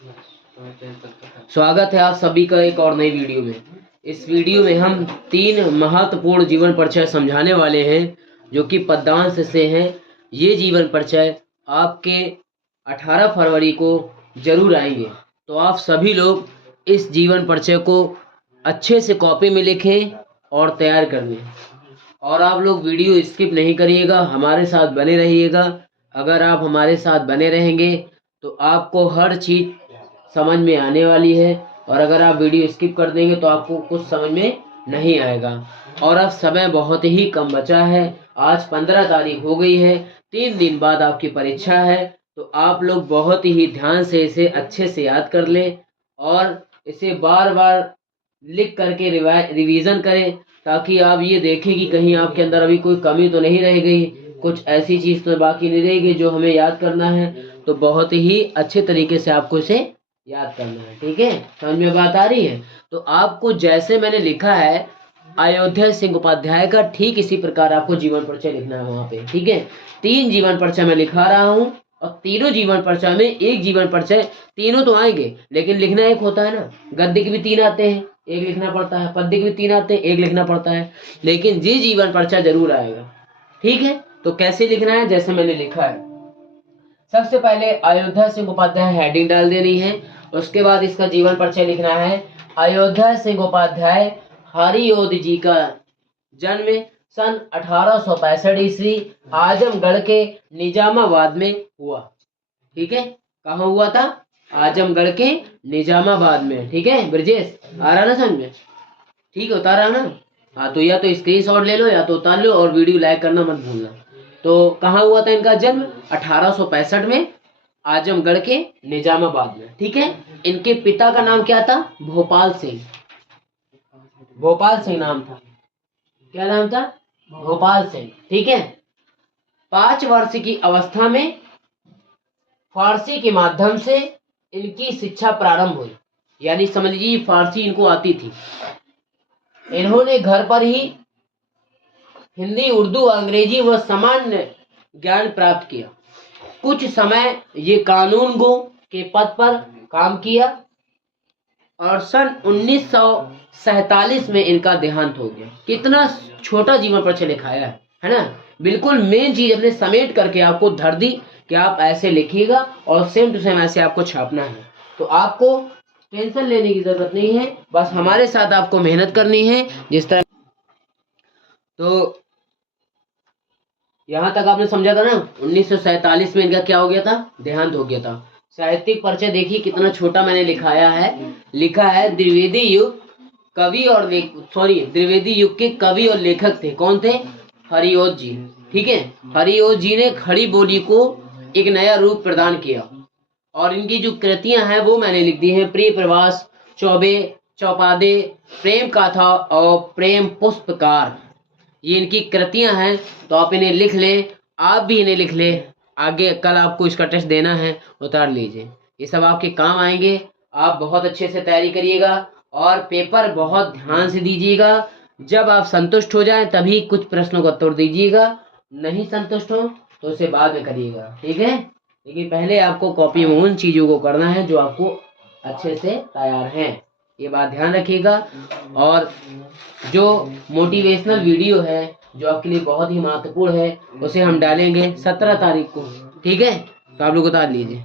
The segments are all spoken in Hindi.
स्वागत है आप सभी का एक और नई वीडियो में। इस वीडियो में हम 3 महत्वपूर्ण जीवन परिचय समझाने वाले हैं जो कि पद्यांश से हैं। ये जीवन परिचय आपके 18 फरवरी को जरूर आएंगे, तो आप सभी लोग इस जीवन परिचय को अच्छे से कॉपी में लिखें और तैयार कर लें। और आप लोग वीडियो स्किप नहीं करिएगा, हमारे साथ बने रहिएगा। अगर आप हमारे साथ बने रहेंगे तो आपको हर चीज़ समझ में आने वाली है, और अगर आप वीडियो स्किप कर देंगे तो आपको कुछ समझ में नहीं आएगा। और अब समय बहुत ही कम बचा है, आज 15 तारीख हो गई है, 3 दिन बाद आपकी परीक्षा है। तो आप लोग बहुत ही ध्यान से इसे अच्छे से याद कर लें और इसे बार बार लिख करके रिवीजन करें, ताकि आप ये देखें कि कहीं आपके अंदर अभी कोई कमी तो नहीं रह गई, कुछ ऐसी चीज़ तो बाकी नहीं रहेगी जो हमें याद करना है। तो बहुत ही अच्छे तरीके से आपको इसे याद करना है, ठीक है? समझ में बात आ रही है? तो आपको जैसे मैंने लिखा है अयोध्या सिंह उपाध्याय का, ठीक इसी प्रकार आपको जीवन परिचय लिखना है वहां पे, ठीक है? 3 जीवन परिचय मैं लिखा रहा हूँ, और तीनों जीवन परिचय में एक जीवन परिचय, तीनों तो आएंगे लेकिन लिखना एक होता है ना। गद्य के भी 3 आते हैं, एक लिखना पड़ता है, पद्य के भी 3 आते हैं, एक लिखना पड़ता है, लेकिन ये जीवन परिचय जरूर आएगा, ठीक है? तो कैसे लिखना है, जैसे मैंने लिखा है। सबसे पहले अयोध्या सिंह उपाध्याय हेडिंग डाल देनी है, उसके बाद इसका जीवन परिचय लिखना है। अयोध्या सिंह उपाध्याय हरियोध जी का जन्म सन 1865 ईस्वी आजमगढ़ के निजामाबाद में हुआ, ठीक है? कहाँ हुआ था? आजमगढ़ के निजामाबाद में, ठीक है? ब्रजेश आ रहा ना समझ में? ठीक है, उतार रहा ना? हाँ, तो या तो स्क्रीनशॉट ले लो या तो उतार लो, और वीडियो लाइक करना मत भूलना। तो कहाँ हुआ था इनका जन्म? 1865 में आजमगढ़ के निजामाबाद में, ठीक है? इनके पिता का नाम क्या था? भोपाल सिंह। भोपाल सिंह नाम था। क्या नाम था? भोपाल सिंह, ठीक है? 5 वर्ष की अवस्था में फारसी के माध्यम से इनकी शिक्षा प्रारंभ हुई, यानी समझ लीजिए फारसी इनको आती थी। इन्होंने घर पर ही हिंदी, उर्दू, अंग्रेजी व सामान्य ज्ञान प्राप्त किया। कुछ समय ये कानून गो के पद पर काम किया, और सन 1947 में इनका देहांत हो गया। कितना छोटा जीवन परिचय लिखाया है ना? बिल्कुल मेन चीज हमने समेट करके आपको धर दी कि आप ऐसे लिखिएगा और सेम टू सेम ऐसे आपको छापना है। तो आपको टेंशन लेने की जरूरत नहीं है, बस हमारे साथ आपको मेहनत करनी है जिस तरह। तो यहां तक आपने समझा था ना? 1947 में इनका क्या हो गया था? देहांत हो गया था। साहित्यिक परिचय देखिए कितना छोटा मैंने लिखाया है। लिखा है द्विवेदी युग कवि और द्विवेदी युग के कवि और लेखक थे। कौन थे? हरियोध जी, ठीक है? हरियोध जी ने खड़ी बोली को एक नया रूप प्रदान किया, और इनकी जो कृतियां हैं वो मैंने लिख दी हैं। प्रिय प्रवास, चौबे, चौपादे, प्रेम गाथा और प्रेम पुष्पकार, ये इनकी कृतियां हैं। तो आप इन्हें लिख लें, आप भी इन्हें लिख लें। आगे कल आपको इसका टेस्ट देना है, उतार लीजिए, ये सब आपके काम आएंगे। आप बहुत अच्छे से तैयारी करिएगा और पेपर बहुत ध्यान से दीजिएगा। जब आप संतुष्ट हो जाएं तभी कुछ प्रश्नों का उत्तर दीजिएगा, नहीं संतुष्ट हो तो उसे बाद में करिएगा, ठीक है? लेकिन पहले आपको कॉपी में उन चीज़ों को करना है जो आपको अच्छे से तैयार हैं, ये बात ध्यान रखिएगा। और जो मोटिवेशनल वीडियो है जो आपके लिए बहुत ही महत्वपूर्ण है, उसे हम डालेंगे 17 तारीख को, ठीक है? तो आप लोग उतार लीजिए।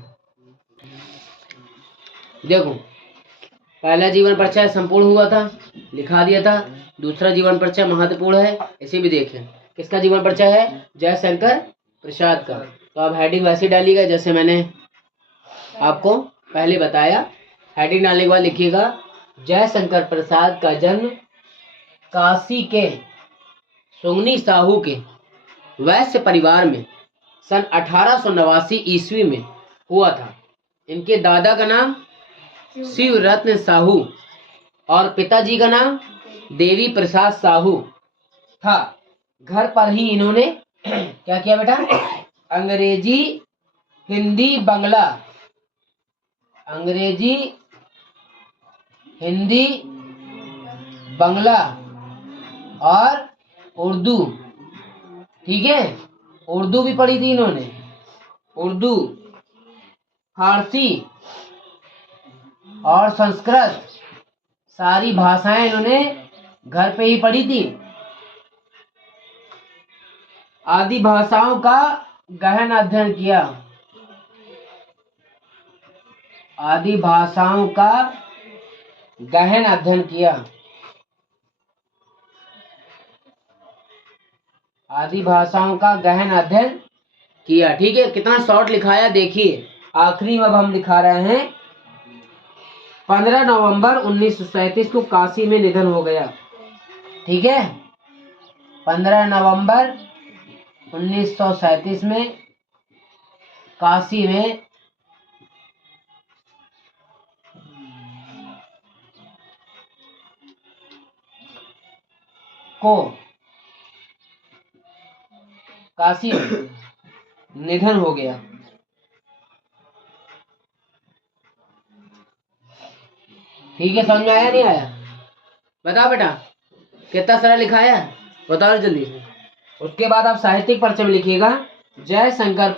देखो, पहला जीवन परिचय संपूर्ण हुआ था, लिखा दिया था। दूसरा जीवन परिचय महत्वपूर्ण है, इसे भी देखें। किसका जीवन परिचय है? जयशंकर प्रसाद का। तो आप हेडिंग वैसे डालिएगा जैसे मैंने आपको पहले बताया। हेडिंग डालने के बाद लिखिएगा जयशंकर प्रसाद का जन्म काशी के सुंगनी साहू के वैश्य परिवार में सन 1889 ईस्वी में हुआ था। इनके दादा का नाम शिवरत्न साहू और पिताजी का नाम देवी प्रसाद साहू था। घर पर ही इन्होंने क्या किया बेटा? अंग्रेजी, हिंदी, बांग्ला, अंग्रेजी, हिंदी, बांग्ला और उर्दू, ठीक है? उर्दू भी पढ़ी थी इन्होंने, उर्दू, फारसी और संस्कृत सारी भाषाएं इन्होंने घर पे ही पढ़ी थी। आदि भाषाओं का गहन अध्ययन किया। आदि भाषाओं का गहन अध्ययन किया। आदि भाषाओं का गहन अध्ययन किया। ठीक है, कितना शॉर्ट लिखाया देखिए। आखिरी में अब हम लिखा रहे हैं 15 नवंबर 1937 को काशी में निधन हो गया। ठीक है, 15 नवंबर 1937 में काशी में काशी में निधन हो गया। ठीक है, समझ में आया नहीं आया? बताओ बेटा, कितना सारा लिखा है, बताओ जल्दी। उसके बाद आप साहित्यिक परिचय में लिखिएगा जयशंकर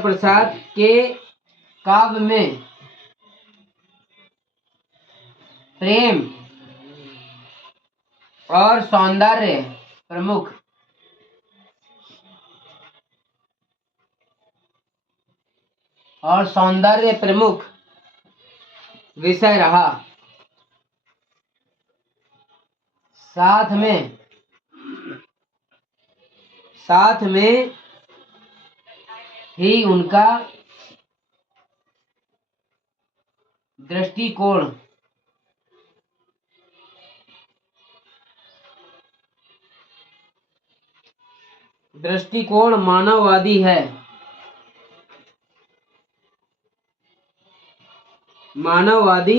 प्रसाद के काव्य में प्रेम और सौंदर्य प्रमुख विषय रहा। साथ में ही उनका दृष्टिकोण मानववादी है। मानवतावादी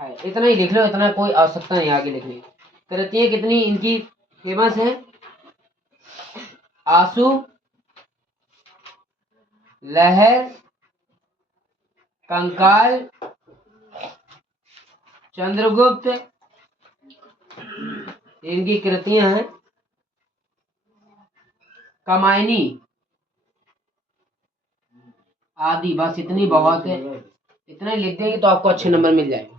है। इतना ही लिख लो, इतना कोई आवश्यकता नहीं आगे लिखने की। कृतियां कितनी इनकी फेमस है? आंसू, लहर, कंकाल, चंद्रगुप्त, इनकी कृतियां हैं। कमायनी आदि, बस इतनी बहुत है। इतना ही लिख देंगे तो आपको अच्छे नंबर मिल जाएंगे।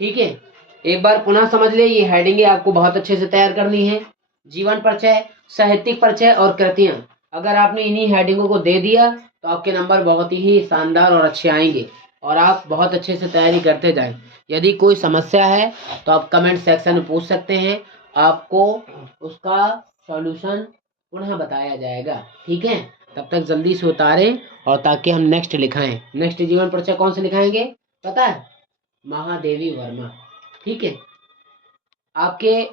ठीक है, एक बार पुनः समझ ले, ये हेडिंगें आपको बहुत अच्छे से तैयार करनी है। जीवन परिचय, साहित्यिक परिचय और कृतियां। अगर आपने इन्हीं हेडिंगों को दे दिया तो आपके नंबर बहुत ही शानदार और अच्छे आएंगे और आप बहुत अच्छे से तैयारी करते जाएं। यदि कोई समस्या है तो आप कमेंट सेक्शन में पूछ सकते हैं, आपको उसका सॉल्यूशन पुनः बताया जाएगा। ठीक है, तब तक जल्दी से उतारें और ताकि हम नेक्स्ट लिखाएं। नेक्स्ट जीवन परिचय कौन से लिखाएंगे पता है? महादेवी वर्मा। ठीक है, आपके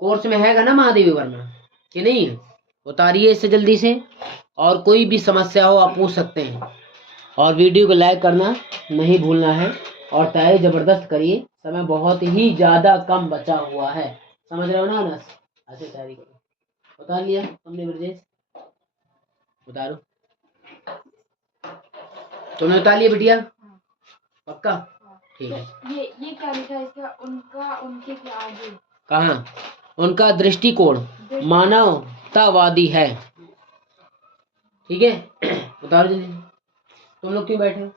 कोर्स में हैगा ना महादेवी वर्मा कि नहीं है? उतारिए इसे जल्दी से, और कोई भी समस्या हो आप पूछ सकते हैं। और वीडियो को लाइक करना नहीं भूलना है और तैयारी जबरदस्त करिए, समय बहुत ही ज़्यादा कम बचा हुआ है। समझ रहे हो ना अनस? ऐसे तैयारी करो। उतार लिया हमने ब्रजेश? उतारो, तुमने उतार लिया बिटिया? पक्का? ठीक है। ये क्या लिखा है इसका? उनके क्या आगे? कहाँ? उनका दृष्टिकोण मानवतावादी है। ठीक है, उतारो जल्दी। तुम लोग क्यों बैठे हो?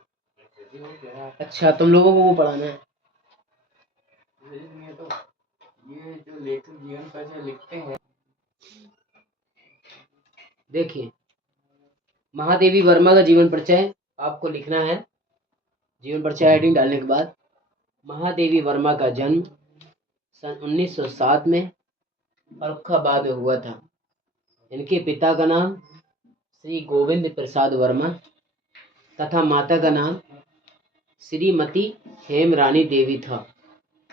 अच्छा, तुम लोगों को वो पढ़ाना है। ये जो लेखक जीवन परिचय लिखते हैं, देखिए महादेवी वर्मा का जीवन परिचय आपको लिखना है। जीवन परिचय हेडिंग डालने के बाद महादेवी वर्मा का जन्म सन 1907 में फर्रुखाबाद में हुआ था। इनके पिता का नाम श्री गोविंद प्रसाद वर्मा तथा माता का नाम श्रीमती हेमरानी देवी था।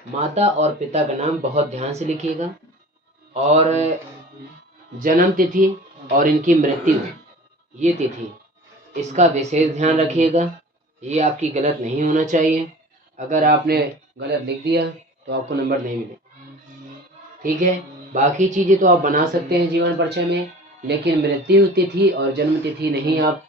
माता और पिता का नाम बहुत ध्यान से लिखिएगा, और जन्म तिथि और इनकी मृत्यु ये तिथि, इसका विशेष ध्यान रखिएगा। ये आपकी गलत नहीं होना चाहिए। अगर आपने गलत लिख दिया तो आपको नंबर नहीं मिले। ठीक है, बाकी चीज़ें तो आप बना सकते हैं जीवन परिचय में, लेकिन मृत्यु तिथि और जन्म तिथि नहीं आप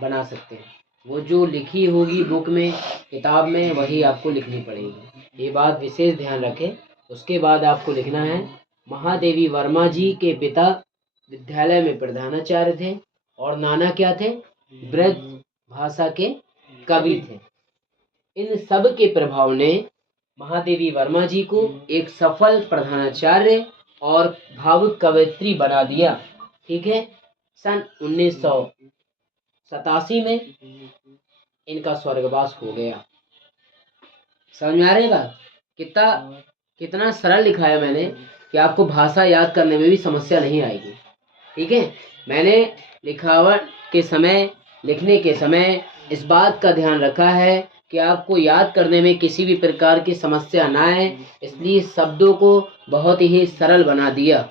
बना सकते हैं। वो जो लिखी होगी बुक में, किताब में, वही आपको लिखनी पड़ेगी। ये बात विशेष ध्यान रखें। उसके बाद आपको लिखना है, महादेवी वर्मा जी के पिता विद्यालय में प्रधानाचार्य थे और नाना क्या थे, ब्रज भाषा के कवि थे। इन सब के प्रभाव ने महादेवी वर्मा जी को एक सफल प्रधानाचार्य और भावुक कवयित्री बना दिया। ठीक है। सन 1987 में इनका स्वर्गवास हो गया। समझ में आ रही बात? कितना सरल लिखा है मैंने कि आपको भाषा याद करने में भी समस्या नहीं आएगी। ठीक है। मैंने लिखावट के समय, लिखने के समय इस बात का ध्यान रखा है कि आपको याद करने में किसी भी प्रकार की समस्या ना आए, इसलिए शब्दों को बहुत ही सरल बना दिया।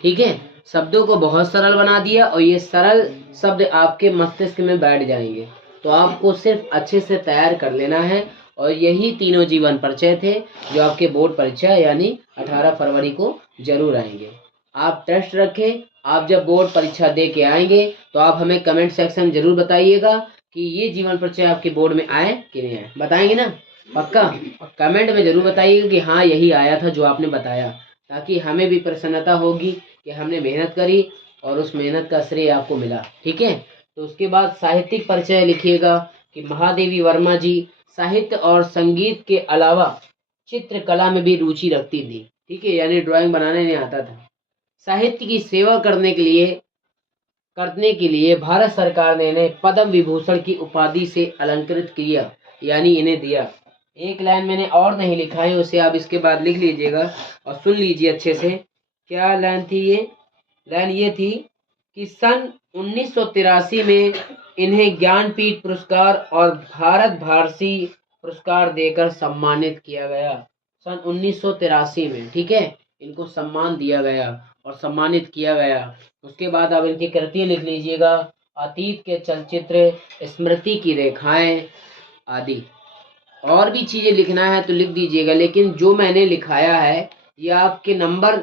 ठीक है। शब्दों को बहुत सरल बना दिया और ये सरल शब्द आपके मस्तिष्क में बैठ जाएंगे। तो आपको सिर्फ अच्छे से तैयार कर लेना है। और यही तीनों जीवन परिचय थे जो आपके बोर्ड परीक्षा यानी 18 फरवरी को जरूर आएंगे। आप ट्रस्ट रखें। आप जब बोर्ड परीक्षा दे के आएंगे तो आप हमें कमेंट सेक्शन में जरूर बताइएगा कि ये जीवन परिचय आपके बोर्ड में आए कि नहीं आए। बताएंगे ना? पक्का कमेंट में जरूर बताइएगा कि हाँ यही आया था जो आपने बताया, ताकि हमें भी प्रसन्नता होगी कि हमने मेहनत करी और उस मेहनत का श्रेय आपको मिला। ठीक है। तो उसके बाद साहित्यिक परिचय लिखिएगा कि महादेवी वर्मा जी साहित्य और संगीत के अलावा चित्रकला में भी रुचि रखती थी। ठीक है। यानी ड्राइंग बनाने नहीं आता था। साहित्य की सेवा करने के लिए भारत सरकार ने इन्हें पद्म विभूषण की उपाधि से अलंकृत किया, यानी इन्हें दिया। एक लाइन मैंने और नहीं लिखा है, उसे आप इसके बाद लिख लीजिएगा और सुन लीजिए अच्छे से। क्या लाइन थी ये? लाइन ये थी कि सन 1983 में इन्हें ज्ञानपीठ पुरस्कार और भारत भारती पुरस्कार देकर सम्मानित किया गया। सन 1983 में। ठीक है। इनको सम्मान दिया गया और सम्मानित किया गया। उसके बाद आप इनकी कृतियाँ लिख लीजिएगा। अतीत के चलचित्र, स्मृति की रेखाएं आदि। और भी चीज़ें लिखना है तो लिख दीजिएगा, लेकिन जो मैंने लिखाया है ये आपके नंबर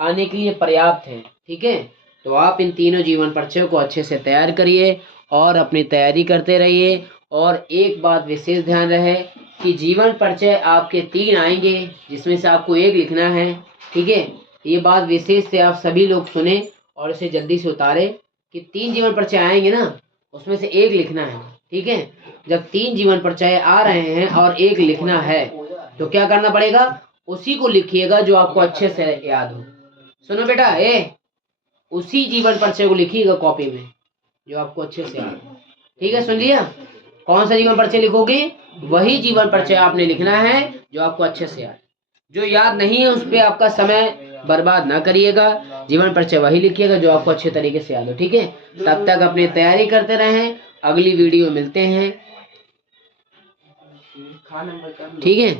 आने के लिए पर्याप्त है। ठीक है। तो आप इन तीनों जीवन परिचयों को अच्छे से तैयार करिए और अपनी तैयारी करते रहिए। और एक बात विशेष ध्यान रहे कि जीवन परिचय आपके 3 आएंगे, जिसमें से आपको 1 लिखना है। ठीक है। ये बात विशेष से आप सभी लोग सुने और इसे जल्दी से उतारे कि 3 जीवन परिचय आएंगे ना, उसमें से 1 लिखना है। ठीक है। जब 3 जीवन परिचय आ रहे हैं और 1 लिखना है तो क्या करना पड़ेगा? उसी को लिखिएगा जो आपको अच्छे से याद हो। सुनो बेटा, उसी जीवन परिचय को लिखिएगा कॉपी में जो आपको अच्छे से याद हो। ठीक है। सुन लिया? कौन सा जीवन परिचय लिखोगे? वही जीवन परिचय आपने लिखना है जो आपको अच्छे से याद। जो याद नहीं है उस पर आपका समय बर्बाद ना करिएगा। जीवन परिचय वही लिखिएगा जो आपको अच्छे तरीके से याद हो। ठीक है। तब तक अपनी तैयारी करते रहें। अगली वीडियो मिलते हैं। ठीक है।